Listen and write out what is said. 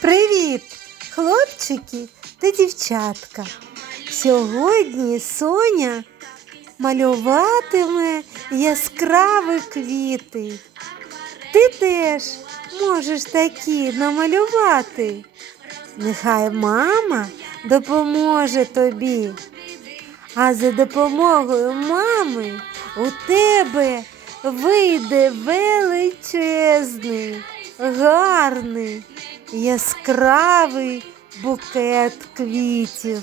Привіт, хлопчики та дівчатка. Сьогодні Соня малюватиме яскраві квіти. Ти теж можеш такі намалювати. Нехай мама допоможе тобі. А за допомогою мами у тебе вийде величезний, гарний яскравий букет квітів.